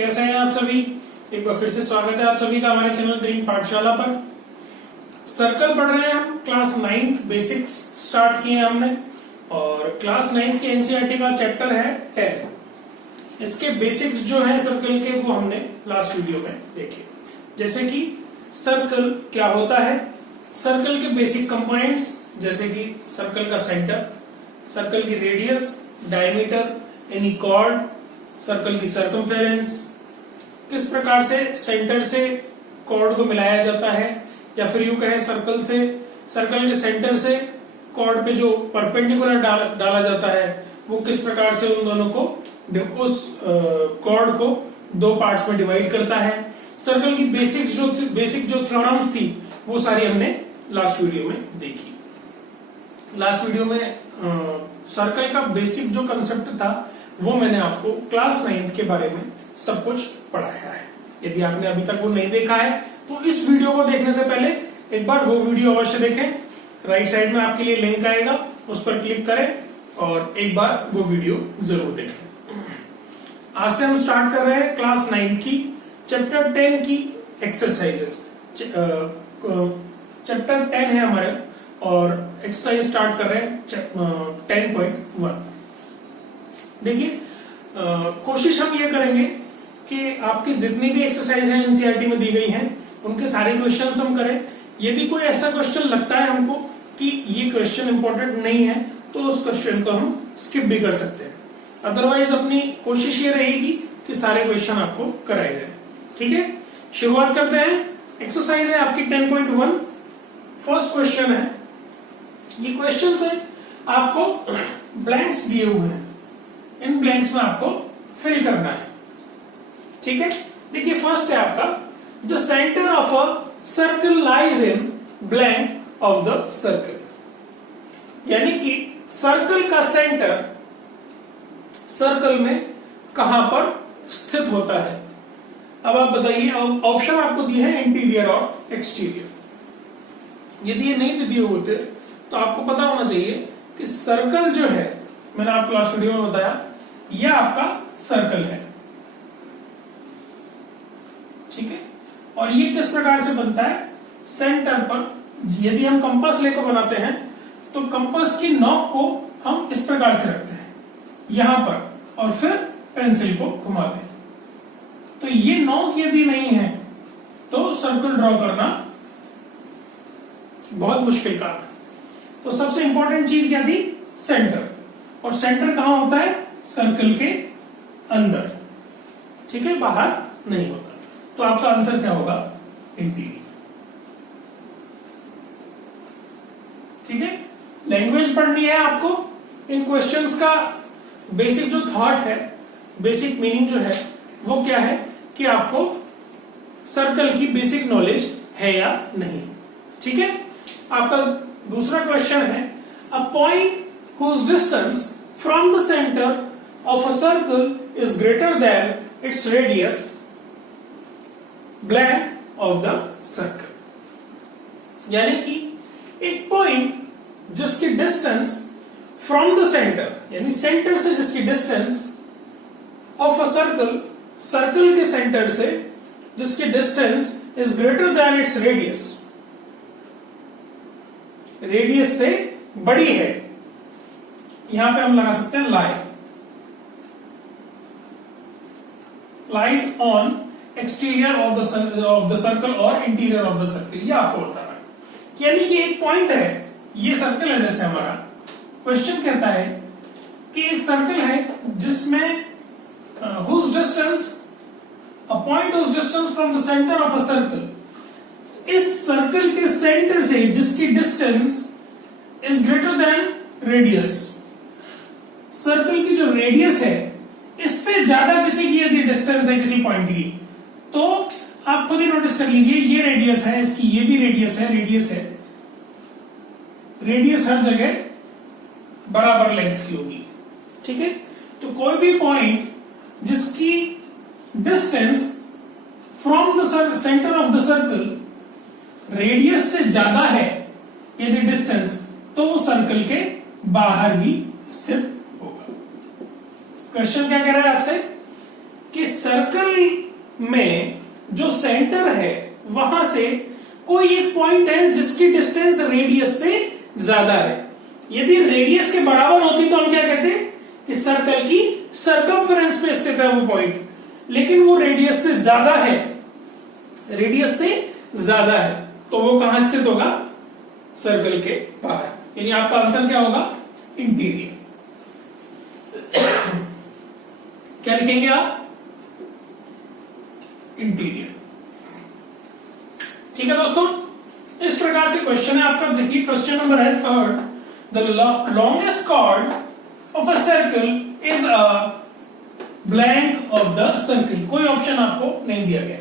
कैसे हैं आप सभी। एक बार फिर से स्वागत है आप सभी का हमारे चैनल ग्रीन पाठशाला पर। सर्कल पढ़ रहे हैं हम, क्लास 9th बेसिक्स स्टार्ट किए हैं हमने और क्लास 9th की एनसीईआरटी का चैप्टर है 10। इसके बेसिक्स जो है सर्कल के वो हमने लास्ट वीडियो में देखे, जैसे कि सर्कल क्या होता है, सर्कल के बेसिक कंपोनेंट्स जैसे कि सर्कल का सेंटर, सर्कल की radius, diameter, any chord, circle की सर्कमफेरेंस, किस प्रकार से सेंटर से कॉर्ड को मिलाया जाता है, या फिर यूं कहें सर्कल के सेंटर से कॉर्ड पे जो परपेंडिकुलर डाला जाता है वो किस प्रकार से उन दोनों को उस कॉर्ड को दो पार्ट्स में डिवाइड करता है। सर्कल की बेसिक जो थ्योरम्स थी वो सारी हमने लास्ट वीडियो में देखी। लास्ट वीडियो में सर्कल का बेसिक जो कंसेप्ट था वो मैंने आपको क्लास 9th के बारे में सब कुछ पढ़ाया है। यदि आपने अभी तक वो नहीं देखा है तो इस वीडियो को देखने से पहले एक बार वो वीडियो अवश्य देखें। राइट साइड में आपके लिए लिंक आएगा, उस पर क्लिक करें और एक बार वो वीडियो जरूर देखें। आज से हम स्टार्ट कर रहे हैं क्लास 9th की चैप्टर 10 की एक्सरसाइजेस। चैप्टर 10 है हमारे और एक्सरसाइज स्टार्ट कर रहे हैं 10.1। देखिए, कोशिश हम ये करेंगे कि आपकी जितनी भी एक्सरसाइज है एनसीईआरटी में दी गई हैं उनके सारे क्वेश्चंस हम करें। यदि कोई ऐसा क्वेश्चन लगता है हमको कि ये क्वेश्चन इंपॉर्टेंट नहीं है तो उस क्वेश्चन को हम स्किप भी कर सकते हैं। अदरवाइज अपनी कोशिश ये रहेगी कि सारे क्वेश्चन आपको कराए जाए। ठीक है, शुरुआत करते हैं। एक्सरसाइज है आपकी 10.1। फर्स्ट क्वेश्चन है, ये क्वेश्चन है आपको ब्लैंक्स दिए हुए हैं, इन ब्लैंक्स में आपको फिल करना है। ठीक है, देखिए फर्स्ट है आपका, the centre of a circle lies in blank of the circle. यानी कि सर्कल का सेंटर सर्कल में कहां पर स्थित होता है। अब आप बताइए, ऑप्शन आपको दिए हैं इंटीरियर और एक्सटीरियर। यदि ये नहीं भी दिए होते तो आपको पता होना चाहिए कि सर्कल जो है, मैंने आपको लास्ट वीडियो में बताया, यह आपका सर्कल है। ठीक है, और ये किस प्रकार से बनता है, सेंटर पर यदि हम कंपास लेकर बनाते हैं तो कंपास की नॉक को हम इस प्रकार से रखते हैं यहां पर और फिर पेंसिल को घुमाते हैं। तो ये नॉक यदि नहीं है तो सर्कल ड्रॉ करना बहुत मुश्किल काम है। तो सबसे इंपॉर्टेंट चीज क्या थी, सेंटर। और सेंटर कहां होता है, सर्कल के अंदर। ठीक है, बाहर नहीं होता। तो आपका आंसर क्या होगा, इंटीरियर। ठीक है, लैंग्वेज पढ़नी है आपको। इन क्वेश्चंस का बेसिक जो थॉट है, बेसिक मीनिंग जो है वो क्या है कि आपको सर्कल की बेसिक नॉलेज है या नहीं। ठीक है, आपका दूसरा क्वेश्चन है, a point whose distance from the center of a circle is greater than its radius blank of the circle। यानी कि एक पॉइंट जिसकी डिस्टेंस फ्रॉम द सेंटर, यानी सेंटर से जिसकी distance of a circle, circle के centre से जिसकी distance is greater than its radius, radius से बड़ी है। यहां पे हम लगा सकते हैं lies on exterior of the circle और इंटीरियर ऑफ द सर्कल। ये आपको बता रहा है, यानी कि एक पॉइंट है, ये सर्कल है जैसे हमारा। क्वेश्चन कहता है कि एक सर्कल है जिसमें whose distance, a point whose distance from the center of a circle, इस सर्कल के सेंटर से जिसकी distance is greater than radius, circle की जो रेडियस है इससे ज्यादा किसी की यदि डिस्टेंस है किसी पॉइंट की, तो आप खुद ही नोटिस कर लीजिए, ये रेडियस है, इसकी ये भी रेडियस है, रेडियस हर जगह बराबर लेंथ की होगी। ठीक है, तो कोई भी पॉइंट जिसकी distance from the centre of the circle radius से ज्यादा है यदि डिस्टेंस, तो वो सर्कल के बाहर ही स्थित होगा। क्वेश्चन क्या कह रहा है आपसे, कि सर्कल में जो सेंटर है वहां से कोई एक पॉइंट है जिसकी डिस्टेंस रेडियस से ज्यादा है। यदि रेडियस के बराबर होती तो हम क्या कहते कि सर्कल की सर्कमफ्रेंस पे स्थित है वो पॉइंट, लेकिन वो रेडियस से ज्यादा है, रेडियस से ज्यादा है, तो वो कहां स्थित होगा? सर्कल के बाहर। यानी आपका आंसर क्या होगा? इंटीरियर। क्या लिखेंगे आप? इंटीरियर। ठीक है दोस्तों, इस प्रकार से क्वेश्चन है आपका। देखिए क्वेश्चन नंबर है third, the longest chord of a circle is a blank of the circle. कोई ऑप्शन आपको नहीं दिया गया।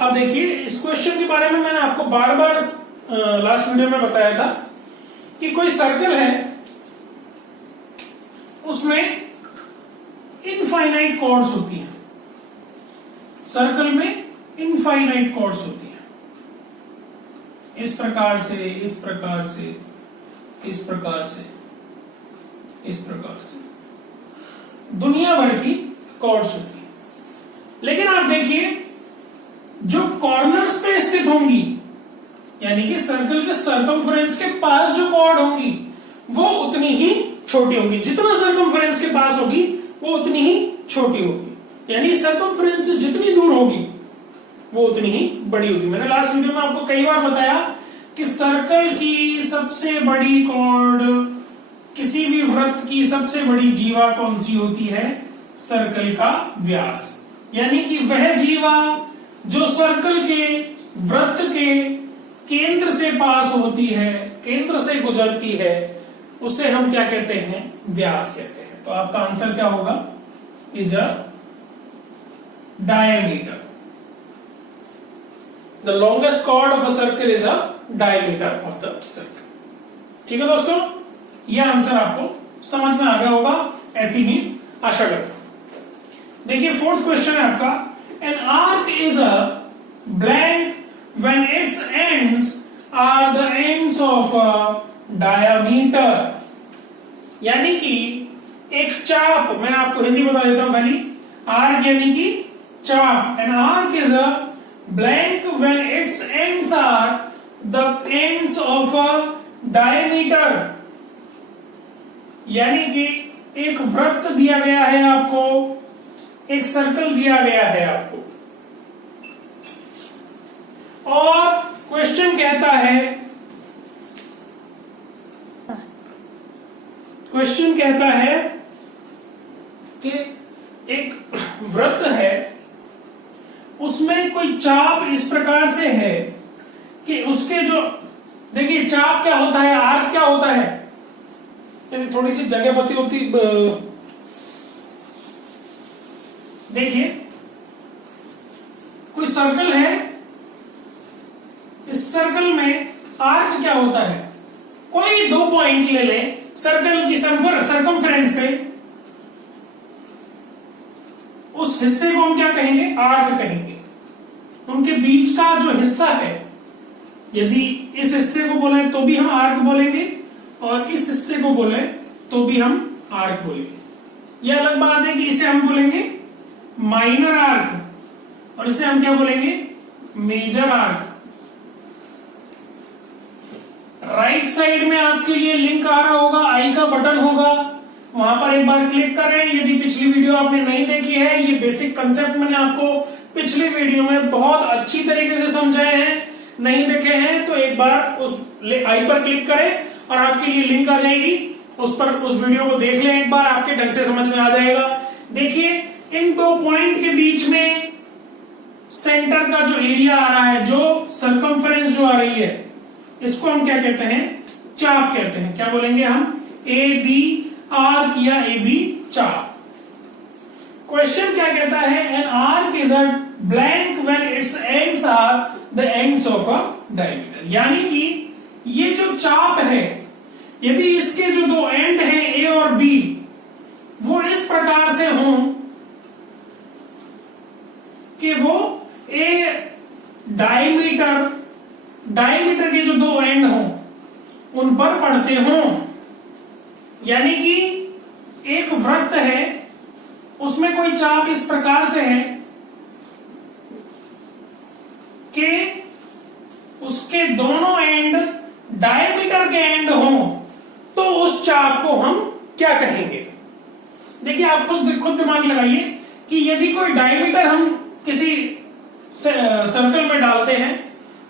अब देखिए इस क्वेश्चन के बारे में मैंने आपको बार बार लास्ट वीडियो में बताया था कि कोई सर्कल है, उसमें इनफाइनाइट कॉर्ड्स होती हैं। सर्कल में इनफाइनाइट कॉर्ड्स होती हैं, इस प्रकार से, इस प्रकार से, इस प्रकार से, इस प्रकार से दुनिया भर की कॉर्ड्स होती हैं। लेकिन आप देखिए जो कॉर्नर्स पे स्थित होंगी, यानी कि सर्कल के सर्कमफ्रेंस के पास जो कॉर्ड होंगी वो उतनी ही छोटी होगी। जितना सर्कमफ्रेंस के पास होगी वो उतनी ही छोटी होगी। यानी सर्कमफ्रेंस से जितनी दूर होगी वो उतनी ही बड़ी होगी। मैंने लास्ट वीडियो में आपको कई बार बताया कि सर्कल की सबसे बड़ी कॉर्ड, किसी भी वृत्त की सबसे बड़ी जीवा कौन सी होती है? सर्कल का व्यास। यानी कि वह जीवा जो सर्कल के वृत्त के केंद्र से पास होती है, केंद्र से गुजरती है, उसे हम क्या कहते हैं? व्यास कहते हैं। तो आपका आंसर क्या होगा? Is a diameter. The longest chord of a circle is a diameter of the circle. ठीक है दोस्तों, यह आंसर आपको समझ में आ गया होगा, ऐसी भी आशा करता हूं। देखिए फोर्थ क्वेश्चन है आपका, an arc is a blank when its ends are the ends of a diameter। यानी कि एक चाप, मैं आपको हिंदी बता देता हूं पहली, आर्क यानी कि चाप। an arc is a blank when its ends are the ends of a diameter। यानी कि एक वृत्त दिया गया है आपको, एक सर्कल दिया गया है आपको, और क्वेश्चन कहता है, क्वेश्चन कहता है कि एक वृत्त है, उसमें कोई चाप इस प्रकार से है कि उसके जो, देखिए चाप क्या होता है, आर्क क्या होता है, यदि थोड़ी सी जगह बती होती, देखिए कोई सर्कल है, इस सर्कल में आर्क क्या होता है? कोई दो पॉइंट ले ले सर्कल की सर्कमफ्रेंस पे, उस हिस्से को हम क्या कहेंगे? आर्क कहेंगे। उनके बीच का जो हिस्सा है, यदि इस हिस्से को बोले तो भी हम आर्क बोलेंगे, और इस हिस्से को बोले तो भी हम आर्क बोलेंगे। यह अलग बात है कि इसे हम बोलेंगे माइनर आर्क, और इसे हम क्या बोलेंगे? Major arc. राइट साइड में आपके लिए लिंक आ रहा होगा, आई का बटन होगा, वहां पर एक बार क्लिक करें। यदि पिछली वीडियो आपने नहीं देखी है, ये बेसिक कंसेप्ट मैंने आपको पिछली वीडियो में बहुत अच्छी तरीके से समझाए हैं, नहीं देखे हैं तो एक बार उस आई पर क्लिक करें और आपके लिए लिंक आ जाएगी, उस पर उस वीडियो को देख लें एक बार, आपके ढंग से समझ में आ जाएगा। देखिए इन दो पॉइंट के बीच में सेंटर का जो एरिया आ रहा है, जो सर्कमफ्रेंस जो आ रही है, इसको हम क्या कहते हैं? चाप कहते हैं। क्या बोलेंगे हम? ए बी आर्क या ए बी चाप। क्वेश्चन क्या कहता है? An arc is a blank when its ends are the ends of a diameter. यानी कि ये जो चाप है, यदि इसके जो दो एंड हैं ए और बी, वो इस प्रकार से हों कि वो ए डायमीटर के जो दो एंड हों उन पर पड़ते हों। यानी कि एक वृत्त है, उसमें कोई चाप इस प्रकार से है कि उसके दोनों एंड डायमीटर के एंड हो, तो उस चाप को हम क्या कहेंगे? देखिए, आप खुद दिमाग लगाइए कि यदि कोई डायमीटर हम किसी सर्कल में डालते हैं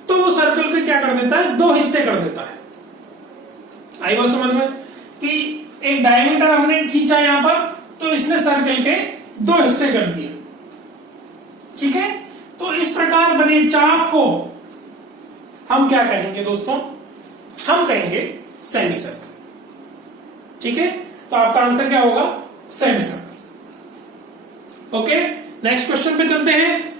तो वो सर्कल को क्या कर देता है? दो हिस्से कर देता है। आई बात समझ में कि एक डायमीटर हमने खींचा यहां पर, तो इसने सर्कल के दो हिस्से कर दिए। ठीक है, तो इस प्रकार बने चाप को हम क्या कहेंगे दोस्तों? हम कहेंगे सेमी सर्कल। ठीक है, तो आपका आंसर क्या होगा? Semi circle. Okay, next question पे चलते हैं।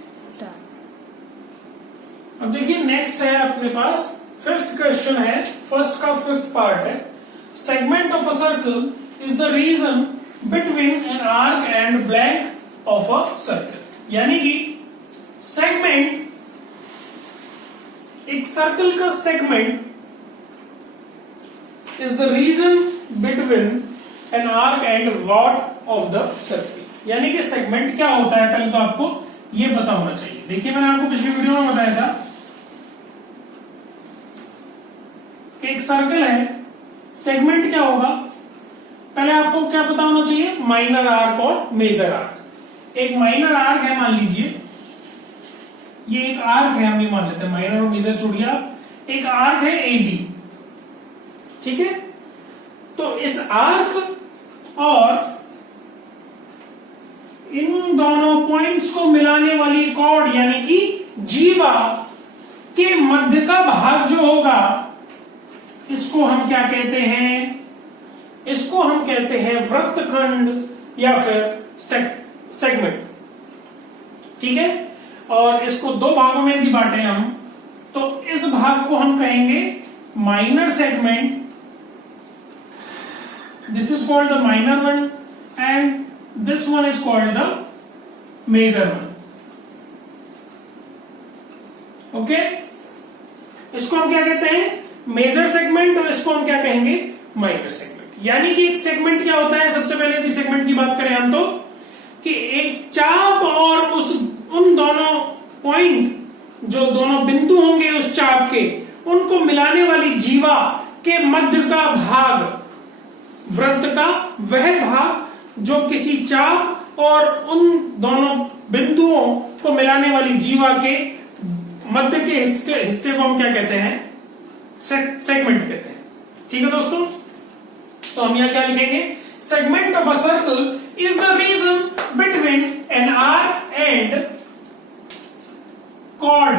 अब देखिए, नेक्स्ट है अपने पास फिफ्थ क्वेश्चन है, फर्स्ट का फिफ्थ पार्ट है। Segment of a circle is the region between an arc and blank of a circle. यानी कि सेगमेंट, एक सर्कल का segment is the region between an arc and what of the circle. यानी कि segment क्या होता है, पहले तो आपको ये पता होना चाहिए। देखिए, मैंने आपको पिछली वीडियो में बताया था कि एक सर्कल है, सेगमेंट क्या होगा? पहले आपको क्या पता होना चाहिए? माइनर आर्क और मेजर आर्क। एक माइनर आर्क है, मान लीजिए ये एक आर्क है, हम ये मान लेते हैं, माइनर और मेजर छोड़िए आप, एक आर्क है AB। ठीक है, तो इस आर्क और इन दोनों पॉइंट्स को मिलाने वाली कॉर्ड यानी कि जीवा के मध्य का भाग जो होगा, इसको हम क्या कहते हैं? इसको हम कहते हैं वृत्तखंड या फिर सेगमेंट। ठीक है, और इसको दो भागों में यदि बांटे हम, तो इस भाग को हम कहेंगे minor segment, this is called the minor one, and this one is called the major one. Okay, इसको हम क्या कहते हैं? मेजर सेगमेंट, और इसको हम क्या कहेंगे? Minor segment. यानी कि एक सेगमेंट क्या होता है? सबसे पहले यदि सेगमेंट की बात करें हम, तो कि एक चाप और उन दोनों पॉइंट, जो दोनों बिंदु होंगे उस चाप के, उनको मिलाने वाली जीवा के मध्य का भाग, वृत्त का वह भाग जो किसी चाप और उन दोनों बिंदुओं को मिलाने वाली जीवा के मध्य के हिस्से को हम क्या कहते हैं? सेगमेंट कहते हैं। ठीक है दोस्तों, तो हम यहां क्या लिखेंगे? Segment of a circle is the region between an arc and chord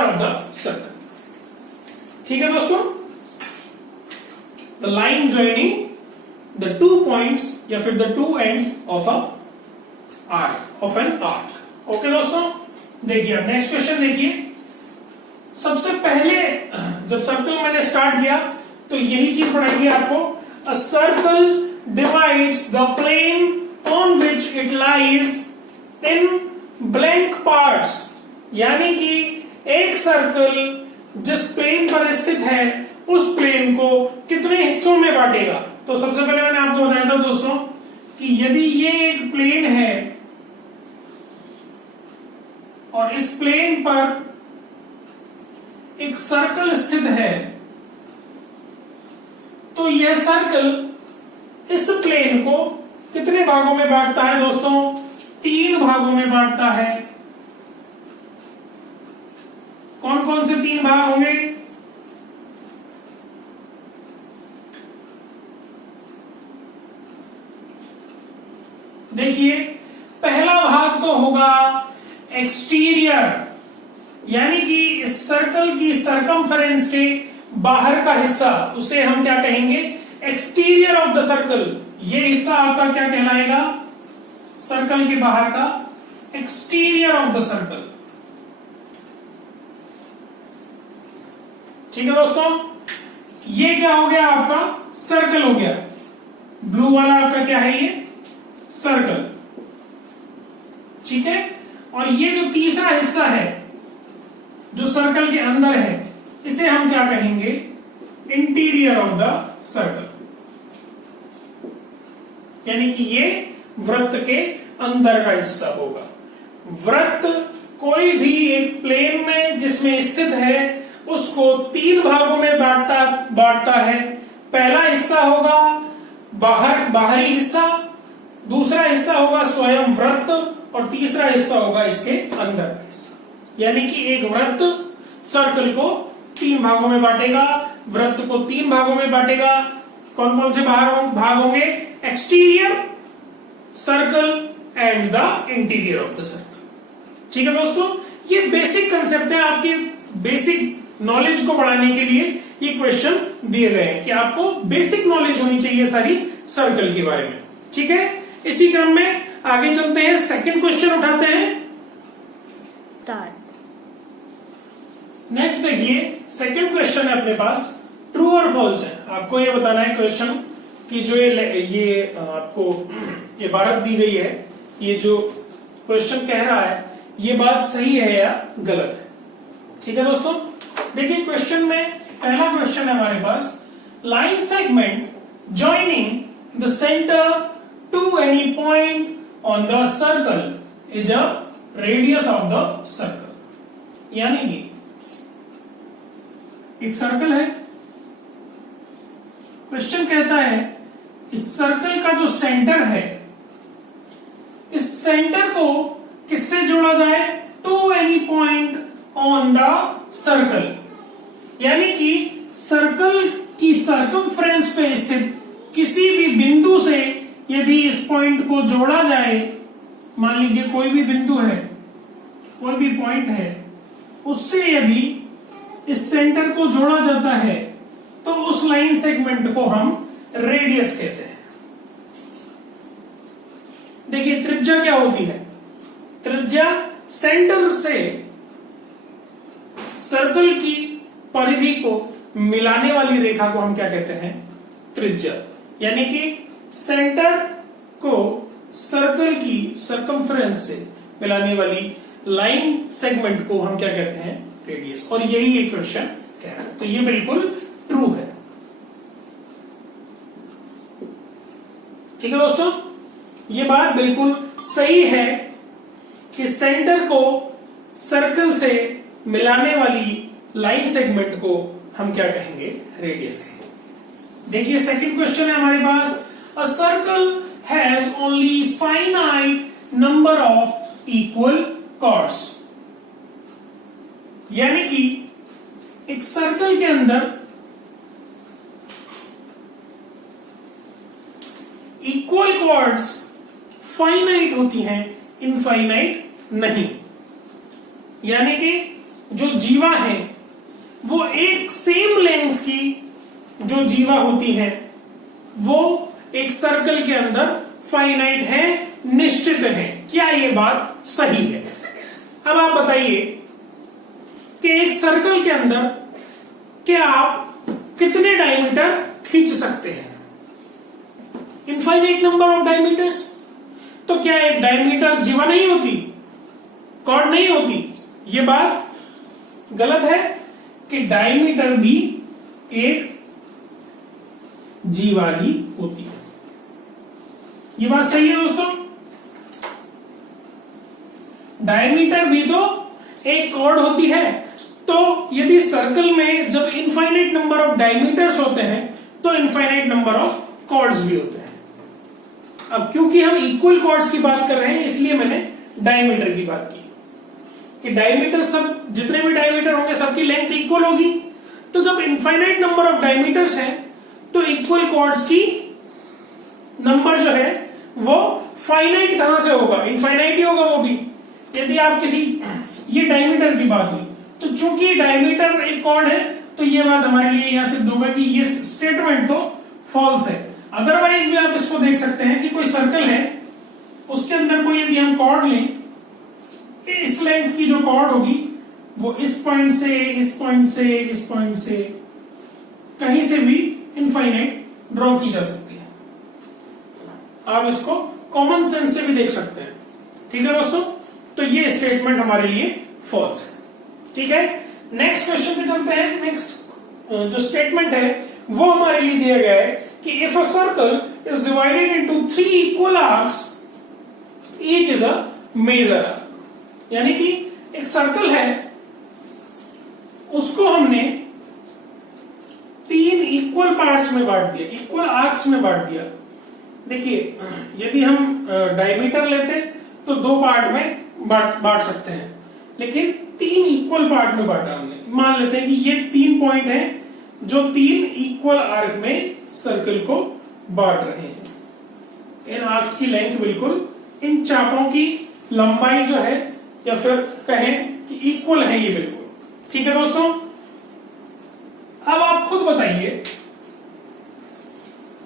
of the circle. ठीक है दोस्तों, the line joining the two points या फिर the two ends of a arc, of an arc. Okay दोस्तों, देखिए अब next question देखिए। सबसे पहले जब सर्कल मैंने स्टार्ट किया तो यही चीज पढ़ाई थी आपको। A circle divides the plane on which it lies in blank parts. यानी कि एक सर्कल जिस प्लेन पर स्थित है उस प्लेन को कितने हिस्सों में बांटेगा? तो सबसे पहले मैंने आपको बताया था दोस्तों कि यदि ये एक प्लेन है और इस प्लेन पर एक सर्कल स्थित है, तो यह सर्कल इस प्लेन को कितने भागों में बांटता है दोस्तों? 3 भागों में बांटता है। कौन कौन से 3 भाग होंगे? देखिए, पहला भाग तो होगा एक्सटीरियर, यानी कि इस सर्कल की सरकमफेरेंस के बाहर का हिस्सा, उसे हम क्या कहेंगे? Exterior of the circle. ये हिस्सा आपका क्या कहलाएगा? सर्कल के बाहर का एक्सटीरियर ऑफ द सर्कल। ठीक है दोस्तों, ये क्या हो गया? आपका सर्कल हो गया। ब्लू वाला आपका क्या है? ये सर्कल। ठीक है, और ये जो तीसरा हिस्सा है जो सर्कल के अंदर है, इसे हम क्या कहेंगे? Interior of the circle. यानी कि ये वृत्त के अंदर का हिस्सा होगा। वृत्त कोई भी एक प्लेन में जिसमें स्थित है उसको 3 भागों में बांटता है। पहला हिस्सा होगा बाहरी हिस्सा, दूसरा हिस्सा होगा स्वयं वृत्त और तीसरा हिस्सा होगा इसके अंदर का हिस्सा। यानी कि एक वृत्त सर्कल को 3 भागों में बांटेगा, वृत्त को 3 भागों में बांटेगा। कौन कौन से भाग होंगे? Exterior circle and the interior of the circle. ठीक है दोस्तों, ये बेसिक कंसेप्ट है। आपकी बेसिक नॉलेज को बढ़ाने के लिए ये क्वेश्चन दिए गए हैं कि आपको बेसिक नॉलेज होनी चाहिए सारी सर्कल के बारे में। ठीक है, इसी क्रम में आगे चलते हैं, सेकंड क्वेश्चन उठाते हैं। नेक्स्ट देखिए, सेकंड क्वेश्चन है अपने पास, ट्रू और फॉल्स है। आपको ये बताना है क्वेश्चन कि जो ये आपको ये इबारत दी गई है, ये जो क्वेश्चन कह रहा है ये बात सही है या गलत है। ठीक है दोस्तों, देखिए क्वेश्चन में पहला क्वेश्चन है हमारे पास, line segment joining the centre to any point on the circle is a radius of the circle. यानी कि एक सर्कल है, क्वेश्चन कहता है इस सर्कल का जो सेंटर है, इस सेंटर को किससे जोड़ा जाए? To any point on the circle. यानी कि सर्कल की सर्कमफ्रेंस पे स्थित किसी भी बिंदु से यदि इस पॉइंट को जोड़ा जाए, मान लीजिए कोई भी बिंदु है, कोई भी पॉइंट है, उससे यदि इस सेंटर को जोड़ा जाता है तो उस लाइन सेगमेंट को हम रेडियस कहते हैं। देखिए त्रिज्या क्या होती है? त्रिज्या सेंटर से सर्कल की परिधि को मिलाने वाली रेखा को हम क्या कहते हैं? त्रिज्या। यानी कि सेंटर को सर्कल की सर्कमफ्रेंस से मिलाने वाली लाइन सेगमेंट को हम क्या कहते हैं? रेडियस। और यही ये क्वेश्चन कह रहा है, तो ये बिल्कुल ट्रू है। ठीक है दोस्तों, ये बात बिल्कुल सही है कि सेंटर को सर्कल से मिलाने वाली लाइन सेगमेंट को हम क्या कहेंगे? रेडियस कहेंगे। देखिए सेकंड क्वेश्चन है हमारे पास, a circle has only finite number of equal chords. यानी कि एक सर्कल के अंदर इक्वल कॉर्ड्स फाइनाइट होती हैं, इनफाइनाइट नहीं। यानी कि जो जीवा है वो एक सेम लेंथ की जो जीवा होती है वो एक सर्कल के अंदर फाइनाइट है, निश्चित है। क्या ये बात सही है? अब आप बताइए कि एक सर्कल के अंदर क्या आप कितने डायमीटर खींच सकते हैं? Infinite number of diameters. तो क्या एक डायमीटर जीवा नहीं होती, कॉर्ड नहीं होती? ये बात गलत है कि डायमीटर भी एक जीवा ही होती है। ये बात सही है दोस्तों, डायमीटर भी तो एक कॉर्ड होती है। तो यदि सर्कल में जब इनफाइनाइट नंबर ऑफ डायमीटर्स होते हैं तो इनफाइनाइट नंबर ऑफ कॉर्ड्स भी होते हैं। अब क्योंकि हम इक्वल कॉर्ड्स की बात कर रहे हैं इसलिए मैंने डायमीटर की बात की कि डायमीटर सब जितने भी डायमीटर होंगे सबकी लेंथ इक्वल होगी। तो जब इनफाइनाइट नंबर ऑफ डायमीटर्स हैं तो इक्वल कॉर्ड्स की नंबर जो है वो फाइनाइट कहां से होगा? इनफाइनाइट ही होगा वो भी। यदि आप किसी ये डायमीटर की बात हुई तो चूंकि डायमीटर एक कॉर्ड है तो ये बात हमारे लिए यहां सिद्ध होगा कि ये स्टेटमेंट तो फॉल्स है। अदरवाइज भी आप इसको देख सकते हैं कि कोई सर्कल है, उसके अंदर कोई यदि हम कॉर्ड लें, इस लेंथ की जो कॉर्ड होगी वो इस पॉइंट से इस पॉइंट से इस पॉइंट से कहीं से भी इनफाइनाइट ड्रॉ की जा सकती है। आप इसको कॉमन सेंस से भी देख सकते हैं। ठीक है दोस्तों, तो ये स्टेटमेंट हमारे लिए फॉल्स है। ठीक है, नेक्स्ट क्वेश्चन पे चलते हैं। नेक्स्ट जो स्टेटमेंट है वो हमारे लिए दिया गया है कि if a circle is divided into 3 equal arcs each is a major arc. यानी कि एक सर्कल है, उसको हमने 3 इक्वल पार्ट्स में बांट दिया, इक्वल आर्क्स में बांट दिया। देखिए, यदि हम डायमीटर लेते तो 2 पार्ट में बांट सकते हैं, लेकिन 3 इक्वल पार्ट में बांटा हमने। मान लेते हैं कि ये 3 पॉइंट हैं जो 3 इक्वल आर्क में सर्कल को बांट रहे हैं। इन आर्क्स की लेंथ बिल्कुल इन चापों की लंबाई जो है, या फिर कहें कि इक्वल है ये बिल्कुल। ठीक है दोस्तों, अब आप खुद बताइए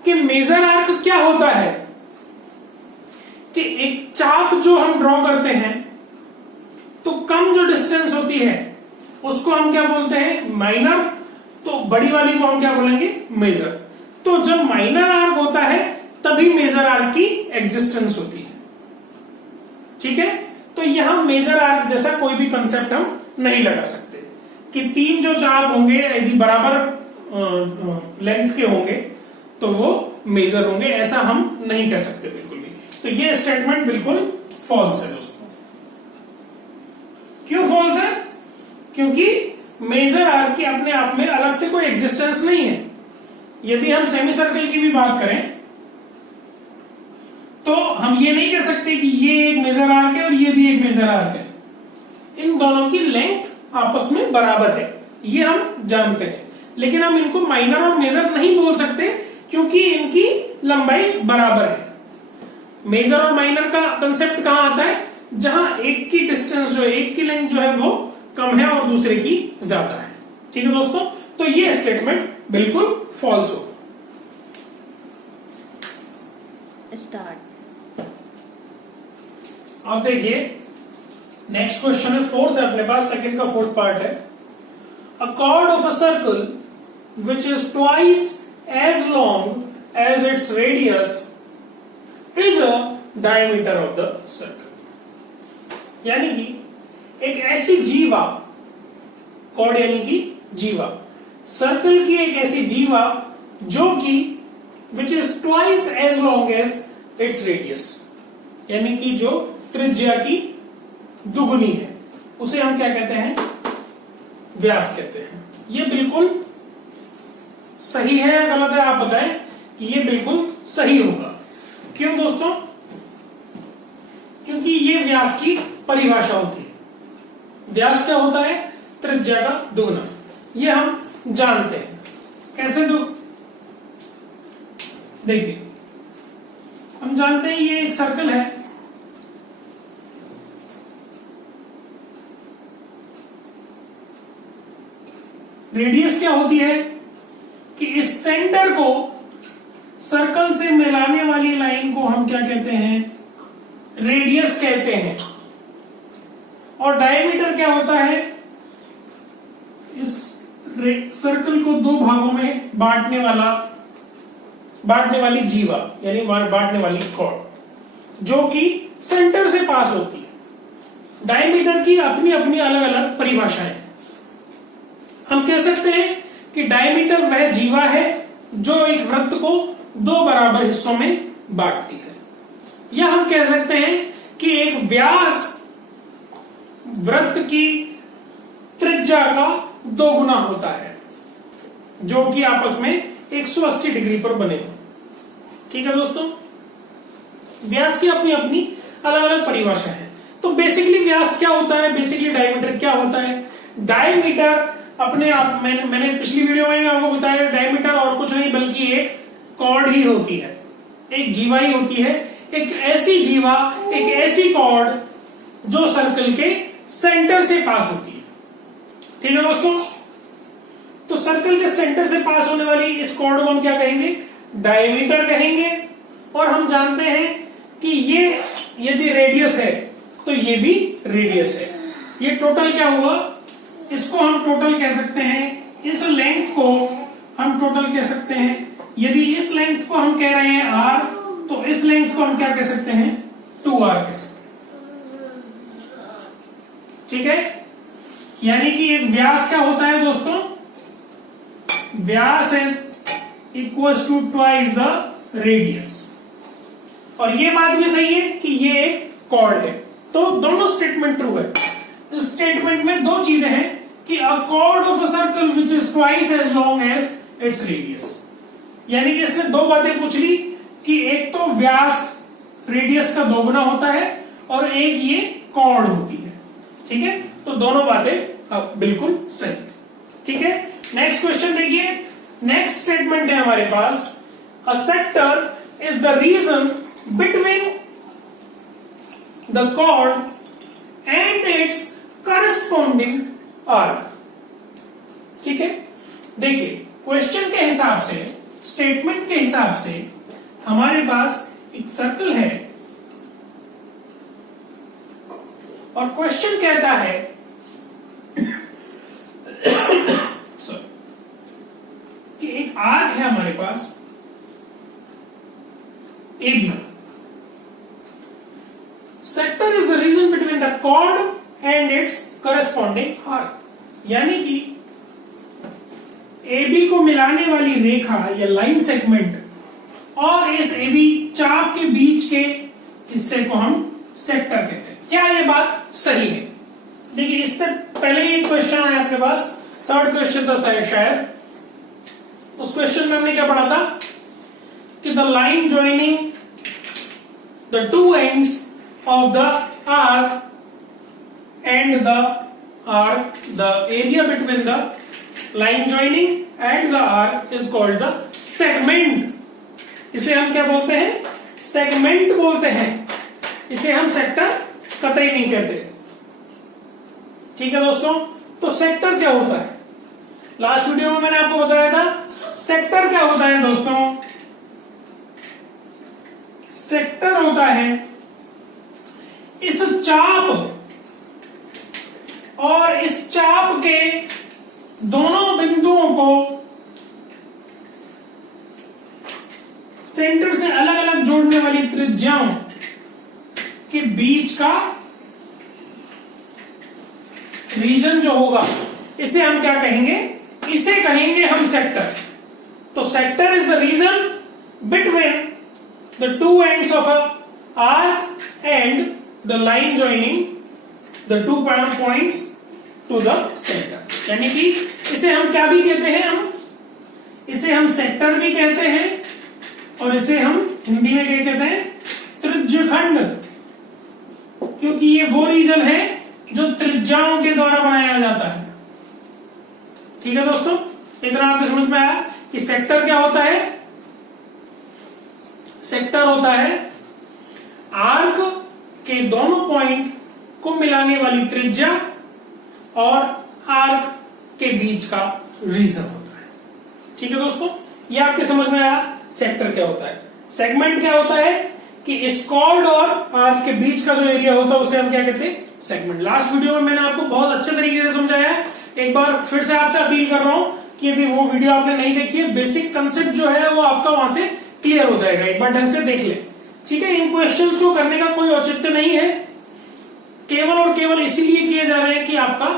कि मेजर आर्क क्या होता है। कि एक चाप जो हम ड्रॉ करते हैं तो कम जो डिस्टेंस होती है उसको हम क्या बोलते हैं, माइनर, तो बड़ी वाली को हम क्या बोलेंगे, मेजर। तो जब माइनर आर्क होता है तभी मेजर आर्क की एग्जिस्टेंस होती है। ठीक है, तो यहां मेजर आर्क जैसा कोई भी कंसेप्ट हम नहीं लगा सकते कि 3 जो चाप होंगे यदि बराबर लेंथ के होंगे तो वो मेजर होंगे, ऐसा हम नहीं कह सकते बिल्कुल भी। तो ये स्टेटमेंट बिल्कुल फॉल्स है दोस्तों। क्यों फॉल्स है? क्योंकि मेजर आर्क की अपने आप में अलग से कोई एग्जिस्टेंस नहीं है। यदि हम सेमी सर्कल की भी बात करें तो हम ये नहीं कह सकते कि ये एक मेजर आर्क है और ये भी एक मेजर आर्क है। इन दोनों की लेंथ आपस में बराबर है, ये हम जानते हैं, लेकिन हम इनको माइनर और मेजर नहीं बोल सकते क्योंकि इनकी लंबाई बराबर है। मेजर और माइनर का कंसेप्ट कहां आता है, जहां एक की डिस्टेंस जो है, एक की लेंथ जो है वो कम है और दूसरे की ज्यादा है। ठीक है दोस्तों, तो ये स्टेटमेंट बिल्कुल फॉल्स हो। स्टार्ट। अब देखिए, नेक्स्ट क्वेश्चन है, फोर्थ है अपने पास, सेकंड का फोर्थ पार्ट है। A chord of a circle which is twice as long as its radius is a diameter of the circle. यानी कि एक ऐसी जीवा, कॉर्ड यानी कि जीवा, सर्कल की एक ऐसी जीवा जो कि which is twice as long as its radius, यानी कि जो त्रिज्या की दुगुनी है, उसे हम क्या कहते हैं, व्यास कहते हैं। ये बिल्कुल सही है या गलत है, आप बताएं कि ये बिल्कुल सही होगा। क्यों दोस्तों? क्योंकि ये व्यास की परिभाषा होती है। व्यास क्या होता है, त्रिज्या का दुगुना। ये हम जानते हैं। कैसे? तो देखिए, हम जानते हैं ये एक सर्कल है, रेडियस क्या होती है कि इस सेंटर को सर्कल से मिलाने वाली लाइन को हम क्या कहते हैं, रेडियस कहते हैं। और डायमीटर क्या होता है, इस सर्कल को 2 भागों में बांटने वाली जीवा, यानी बांटने वाली कॉर्ड जो कि सेंटर से पास होती है। डायमीटर की अपनी अपनी अलग अलग परिभाषाएं। हम कह सकते हैं कि डायमीटर वह जीवा है जो एक वृत्त को 2 बराबर हिस्सों में बांटती है। या हम कह सकते हैं कि एक व्यास वृत्त की त्रिज्या का 2 गुना होता है, जो कि आपस में 180 डिग्री पर बने हो। ठीक है दोस्तों, व्यास की अपनी अपनी अलग अलग परिभाषा है। तो बेसिकली व्यास क्या होता है, बेसिकली डायमीटर क्या होता है। डायमीटर अपने आप, मैंने पिछली वीडियो में आपको बताया, डायमीटर और कुछ नहीं बल्कि एक कॉर्ड ही होती है, एक जीवा ही होती है। एक ऐसी जीवा, एक ऐसी कॉर्ड जो सर्कल के सेंटर से पास होती है। ठीक है दोस्तों, तो सर्कल के सेंटर से पास होने वाली इस कॉर्ड को हम क्या कहेंगे, डायमीटर कहेंगे। और हम जानते हैं कि ये यदि रेडियस है तो ये भी रेडियस है। ये टोटल क्या हुआ, इसको हम टोटल कह सकते हैं। इस लेंथ को हम टोटल कह सकते हैं। यदि इस लेंथ को हम कह रहे हैं r, तो इस लेंथ को हम क्या कह सकते हैं, 2r कह सकते हैं। ठीक है, यानी कि एक व्यास क्या होता है दोस्तों, व्यास is equals to twice the radius. और ये बात भी सही है कि ये एक कॉर्ड है, तो दोनों स्टेटमेंट ट्रू है। इस स्टेटमेंट में दो चीजें हैं कि a chord of a circle which is twice as long as its radius, यानी कि इसने दो बातें पूछ ली कि एक तो व्यास रेडियस का दोगुना होता है और एक ये कॉर्ड होती है। ठीक है, तो दोनों बातें अब बिल्कुल सही। ठीक है, नेक्स्ट क्वेश्चन देखिए। नेक्स्ट स्टेटमेंट है हमारे पास, a sector is the region between the chord and its corresponding arc. ठीक है, देखिए क्वेश्चन के हिसाब से, स्टेटमेंट के हिसाब से हमारे पास एक सर्कल है और क्वेश्चन कहता है कि एक आर्क है हमारे पास A B. Sector is the region between the chord and its corresponding arc, यानी कि ए बी को मिलाने वाली रेखा या लाइन सेगमेंट और इस ए बी चाप के बीच के हिस्से को हम सेक्टर कहते हैं। क्या ये बात सही है? देखिए इससे पहले एक क्वेश्चन आया अपने पास, थर्ड क्वेश्चन था शायद, उस क्वेश्चन में हमने क्या पढ़ा था कि the line joining the two ends of the arc and the arc, the area between the line joining and the arc is called the segment. इसे हम क्या बोलते हैं? सेगमेंट बोलते हैं। इसे हम सेक्टर कतई नहीं कहते। ठीक है दोस्तों, तो सेक्टर क्या होता है? लास्ट वीडियो में मैंने आपको बताया था सेक्टर क्या होता है दोस्तों। सेक्टर होता है इस चाप और इस चाप के दोनों बिंदुओं को सेंटर से अलग अलग जोड़ने वाली त्रिज्याओं के बीच का रीजन जो होगा, इसे हम क्या कहेंगे? इसे कहेंगे हम सेक्टर। तो sector is the region between the two ends of a arc and the line joining the two points to the centre. यानी कि इसे हम क्या भी कहते हैं? इसे हम सेक्टर भी कहते हैं और इसे हम हिंदी में क्या कहते हैं? त्रिज्यखंड, क्योंकि ये वो रीजन है जो त्रिज्याओं के द्वारा बनाया जाता है। ठीक है दोस्तों, इतना आपको समझ में आया कि सेक्टर क्या होता है? सेक्टर होता है आर्क के दोनों पॉइंट को मिलाने वाली त्रिज्या और आर्क के बीच का रीजन होता है। ठीक है दोस्तों, ये आपके समझ में आया सेक्टर क्या होता है। सेगमेंट क्या होता है कि इस कॉर्ड और आर्क के बीच का जो एरिया होता है उसे हम क्या कहते हैं? सेगमेंट। लास्ट वीडियो में मैंने आपको बहुत अच्छे तरीके से समझाया है। एक बार फिर से आपसे अपील कर रहा हूं कि यदि वो वीडियो आपने नहीं देखी है, बेसिक कंसेप्ट जो है वो आपका वहां से क्लियर हो जाएगा। एक बार ढंग से देख ले। ठीक है, इन क्वेश्चंस को करने का कोई औचित्य नहीं है, केवल और केवल इसीलिए किए जा रहे हैं कि आपका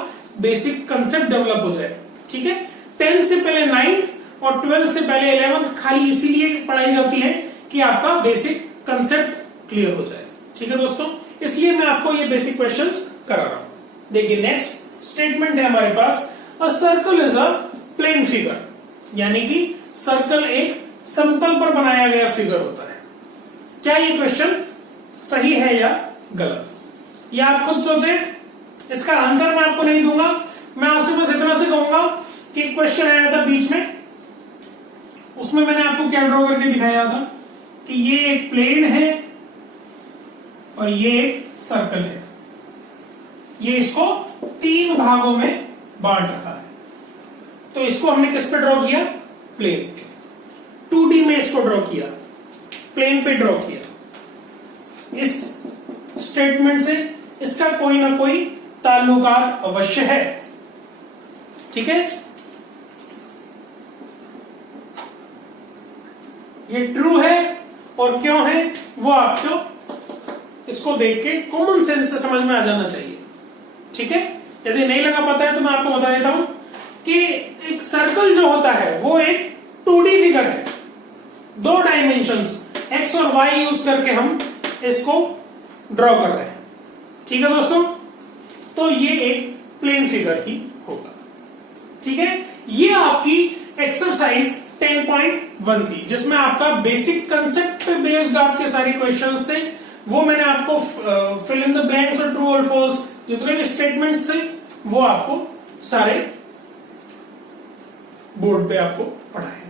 बेसिक कंसेप्ट डेवलप हो जाए। ठीक है, 10th से पहले 9th और 12th से पहले 11th खाली इसीलिए पढ़ाई जाती है कि आपका बेसिक कंसेप्ट क्लियर हो जाए। ठीक है दोस्तों, इसलिए मैं आपको ये बेसिक क्वेश्चंस करा रहा हूं। देखिए नेक्स्ट स्टेटमेंट है हमारे पास, a circle is a plane figure, यानी कि सर्कल एक समतल पर बनाया गया फिगर होता है। क्या ये क्वेश्चन सही है या गलत? ये आप खुद सोचे, इसका आंसर मैं आपको नहीं दूंगा। मैं आपसे बस इतना से कहूंगा कि क्वेश्चन आया था बीच में, उसमें मैंने आपको क्या ड्रॉ करके दिखाया था कि ये एक प्लेन है और ये एक सर्कल है। ये इसको 3 भागों में बांट रखा है। तो इसको हमने किस पे ड्रॉ किया? प्लेन पे। 2D में इसको ड्रॉ किया, प्लेन पे ड्रॉ किया। इस स्टेटमेंट से इसका कोई ना कोई ताल्लुकात अवश्य है। ठीक है, ये ट्रू है और क्यों है वो आपको इसको देख के कॉमन सेंस से समझ में आ जाना चाहिए। ठीक है, यदि नहीं लगा पता है तो मैं आपको बता देता हूं कि एक सर्कल जो होता है वो एक 2D फिगर है। डायमेंशंस एक्स और वाई यूज करके हम इसको ड्रॉ कर रहे हैं। ठीक है दोस्तों, तो ये एक प्लेन फिगर ही होगा। ठीक है, ये आपकी एक्सरसाइज 10.1 थी, जिसमें आपका बेसिक कंसेप्ट पे बेस्ड आपके सारे क्वेश्चंस थे। वो मैंने आपको फिल इन द ब्लैंक्स और ट्रू और फॉल्स जितने भी स्टेटमेंट्स थे वो आपको सारे बोर्ड पे आपको पढ़ाए।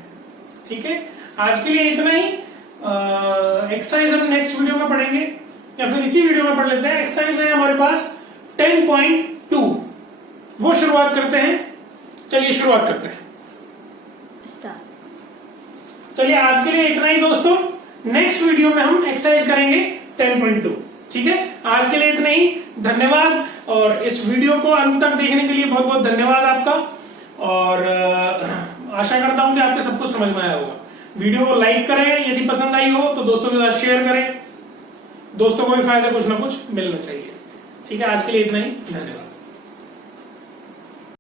ठीक है, आज के लिए इतना ही। एक्सरसाइज हम नेक्स्ट वीडियो में पढ़ेंगे या फिर इसी वीडियो में पढ़ लेते हैं। एक्सरसाइज है हमारे पास 10.2, वो शुरुआत करते हैं। चलिए शुरुआत करते हैं। स्टार्ट। चलिए आज के लिए इतना ही दोस्तों, नेक्स्ट वीडियो में हम एक्सरसाइज करेंगे 10.2। ठीक है, आज के लिए इतना ही। धन्यवाद, और इस वीडियो को अंत तक देखने के लिए बहुत बहुत धन्यवाद आपका। और आशा करता हूं कि आपको सब कुछ समझ में आया होगा। वीडियो को लाइक करें, यदि पसंद आई हो तो दोस्तों के साथ शेयर करें। दोस्तों को भी फायदा कुछ ना कुछ मिलना चाहिए। ठीक है, आज के लिए इतना ही। धन्यवाद।